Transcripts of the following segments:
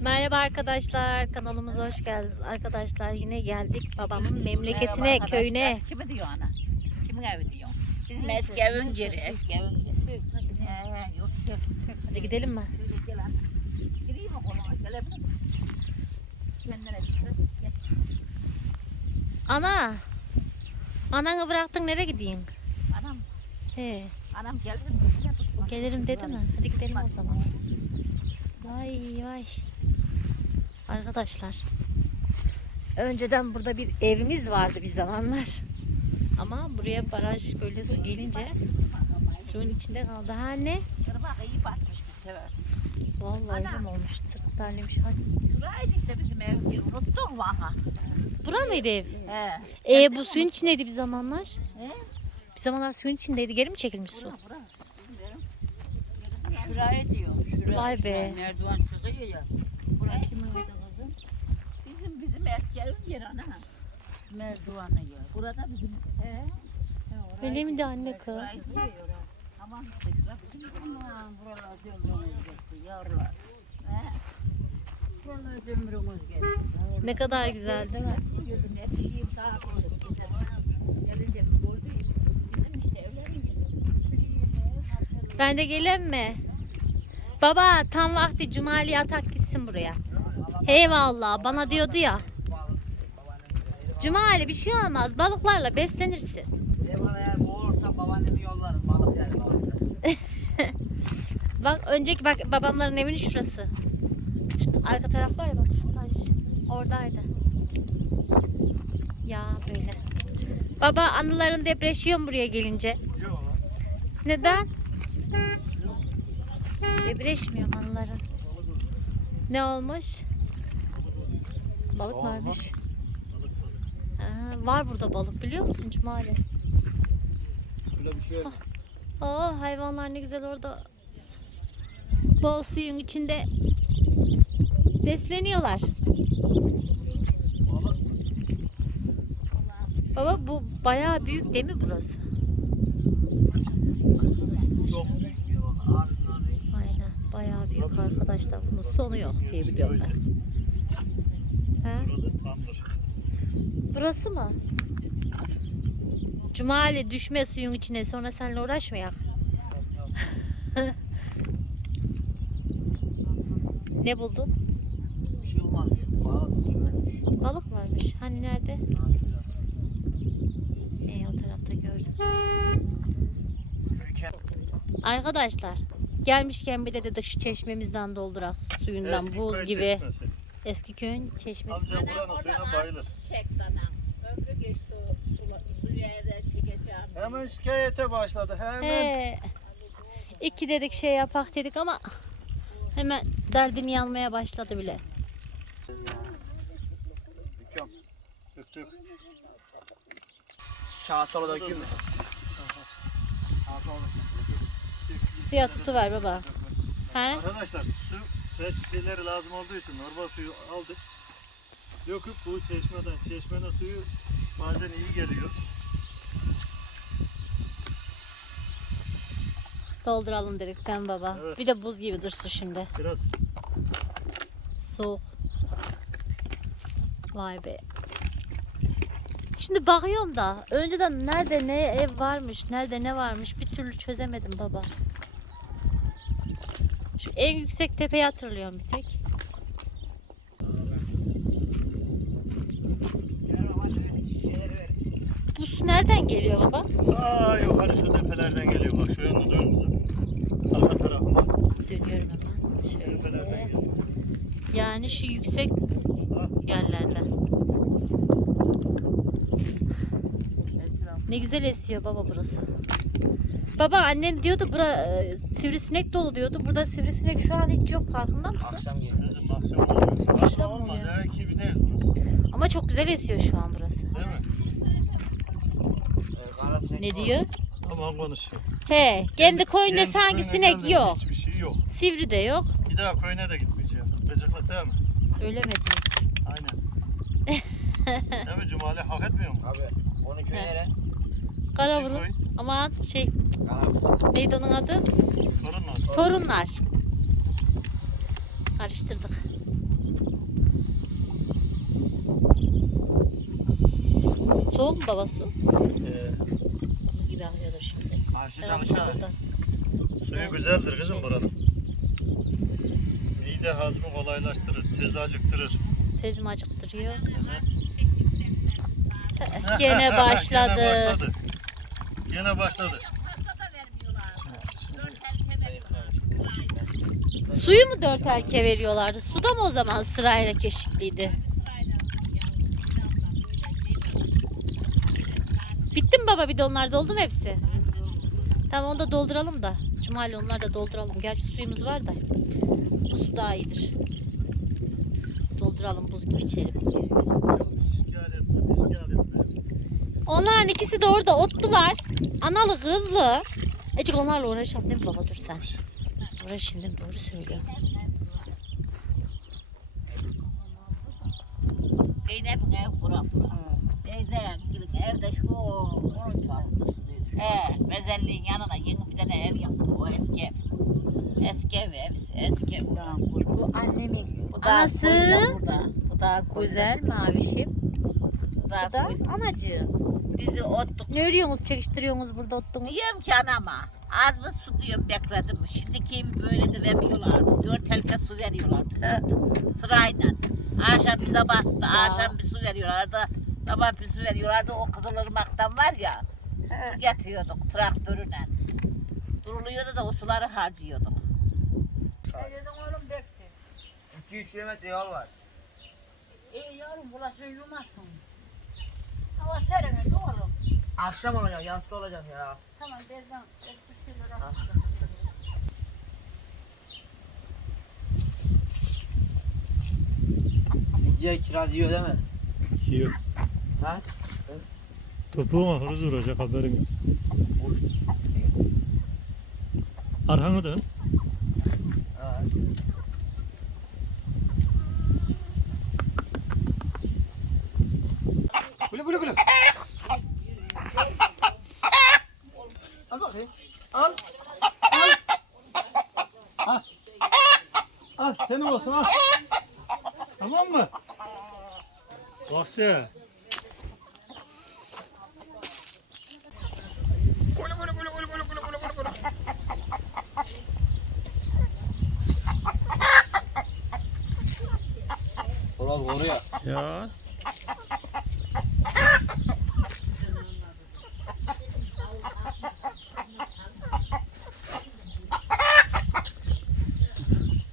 Merhaba arkadaşlar, kanalımıza hoş geldiniz. Arkadaşlar yine geldik babamın memleketine, Merhaba arkadaşlar. köyüne. Kimi diyor ana? Kimin evi diyor? Bizim eski evin yeri, eski evin yeri. He he, yok yok. Hadi gidelim mi? Şöyle gel ana. Gireyim mi koluma? Gelebilir miyim? Gel. Ana, ananı bıraktın nereye gideyim? Anam, He, anam geldi mi? Gel gelirim dedi mi? Hadi gidelim o zaman. Vay vay. Arkadaşlar, önceden burada bir evimiz vardı bir zamanlar. Ama buraya baraj böyle su gelince suyun içinde kaldı. Ha ne? Irmak iyi batmış bir sefer. Vallahi Ana. olmuş? Sırtlarlıymış. Hadi. Şuraydı işte bizim ev. Unuttun aha? Bura mıydı ev? He. E bu suyun içindeydi bir zamanlar. He? Bir zamanlar suyun içindeydi. Geri mi çekilmiş su? Bura, bura. Şuraya diyor. Şuraya, Vay be. şuraya Merdiven çıkıyor ya. Burası kimin eviydi kızım? Bizim bizim yeri ana. Merdivenle ya. Burada bizim. He. He, orayı- Öyle mi de anne kız? Orayı bizim. Aman buralar ömrümüz geçti yavrular. He. Buralar ömrümüz geçti. Ne kadar güzel değil mi? Yiyordum hep şeyim sağa koydum. Gelince bir koydu. Bizim işte evlerin yeri. Ben de gelem mi? Baba tam vakti Cumali atak gitsin buraya. Eyvallah bana diyordu ya. Cumali bir şey olmaz balıklarla beslenirsin. Eyvallah eğer boğulursa babaannemi yollarız balık balıkta. Bak önceki bak babamların evinin şurası. Şu arka taraf var ya bak şu taş. Oradaydı. Ya böyle. Baba anıların depresyon buraya gelince. Neden? Depreşmiyor anıların. Ne olmuş? Balık varmış. Ha, var burada balık biliyor musun Cumali? Öyle bir şey yok. Aa hayvanlar ne güzel orada bol suyun içinde besleniyorlar. Balık Baba bu bayağı büyük değil mi burası? Aynen bayağı büyük arkadaşlar. Bunun sonu yok diye biliyorum ben. He? Burası mı? Cumali düşme suyun içine sonra seninle uğraşmayak. ne buldun? Bir şey olmaz. Şu balık. Balık varmış. Hani nerede? Ee, o tarafta gördüm. Arkadaşlar gelmişken bir de dedik şu çeşmemizden doldurak suyundan Eski buz köy gibi. çeşmesi. Eski köyün çeşmesi. Amca buranın suyuna bayılır. Çek anam. Ömrü geçti o sula- suyu evde çekeceğim. Hemen şikayete başladı. Hemen. He. İki dedik şey yapak dedik ama hemen derdini yanmaya başladı bile. Döküyorum. Döktük. Sağa sola dökeyim mi? Sağa sola. Suya tutuver baba. He? Arkadaşlar su ve şeyleri lazım olduğu için normal suyu aldık. Döküp bu çeşmeden, çeşmenin suyu bazen iyi geliyor. Dolduralım dedik değil mi baba? Evet. Bir de buz gibi dursun şimdi. Biraz Soğuk. Vay be. Şimdi bakıyorum da önceden nerede ne ev varmış, nerede ne varmış bir türlü çözemedim baba. Şu en yüksek tepeyi hatırlıyorum bir tek. Bu su nereden geliyor baba? Aa yukarı şu tepelerden geliyor. Bak şu yanda dön kızım. Arka tarafıma. Dönüyorum hemen. Tepelerden Şöyle. geliyor. Yani şu yüksek yerlerden. Ne güzel esiyor baba burası. Baba annen diyordu bura e, sivrisinek dolu diyordu. Burada sivrisinek şu an hiç yok farkında mısın? Akşam geliyor. Akşam oluyor. Akşam olmaz. iki bir değil burası. Ama çok güzel esiyor şu an burası. Değil mi? Ee, Ne diyor? Tamam konuşuyor. He, kendi koyunda Kendi sanki köyüne sinek yok. Hiçbir şey yok. Sivri de yok. Bir daha köyüne de gitmeyeceğim. Gıcıklık değil mi? Öyle mi? Aynen. değil mi Cumali? Hak etmiyor mu? Abi 12 He. nere? Karaburun. Aman şey Kanal. neydi onun adı? Sorun var. Torunlar. Karıştırdık. Soğuk mu babası? Ee, Gibi akıyordur şimdi. karşı Herhalde çalışan. Suyu güzeldir kızım buranın. Şey. Mide hazmı kolaylaştırır, tez acıktırır. Tez mi acıktırıyor? Gene başladı. Gene başladı. Suyu mu dört erke veriyorlardı? Suda mı o zaman sırayla keşikliydi? Bitti mi baba bidonlar doldu mu hepsi? Tamam onu da dolduralım da. Cumali onları da dolduralım. Gerçi suyumuz var da. Bu su daha iyidir. Dolduralım buz gibi içelim. Onların ikisi de orada ottular. Analı kızlı. Ecik onlarla uğraşalım değil mi baba dur sen. Uğraşayım değil mi? Doğru söylüyor. Zeynep'in ev bura bura. Teyze evde şu onun var. He, mezelliğin yanına yeni bir tane ev yaptı. O eski ev. Eski ev, hepsi eski ev. Bu annemin Bu da anası. kuyuda burada. Bu da Güzel mavişim. Bu da Bu da anacığım. Bizi ottuk. Ne örüyorsunuz, çekiştiriyorsunuz burada ottunuz? Diyorum ki anama. Az mı su diyorum bekledim. Şimdiki böyle de vermiyorlardı. Dört elke su veriyorlardı. Sırayla. Akşam bir sabah da akşam bir su veriyorlardı. Sabah bir su veriyorlardı. O Kızılırmak'tan var ya. Su getiriyorduk traktörüyle. Duruluyordu da o suları harcıyorduk. 2-3 kilometre yol var. İyi yavrum burası yumasın. Hava serin oğlum. Akşam olacak, yansıda olacak ya. Tamam bezden. Sizce kiraz yiyor değil mi? Yiyor. Ha? Topuğuma horoz vuracak haberin yok. Arhanı dön. Bulu bulu bulu. Al bakayım. Al. Al. Al. Al senin olsun al. Tamam mı? Bak Horoz vuruyor. Ya.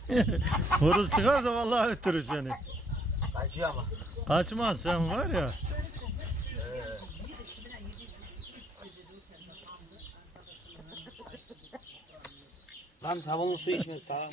Horoz çıkarsa vallahi öttürür seni. Kaçıyor ama. Kaçmaz sen var ya. Lan sabunlu su içmek sağ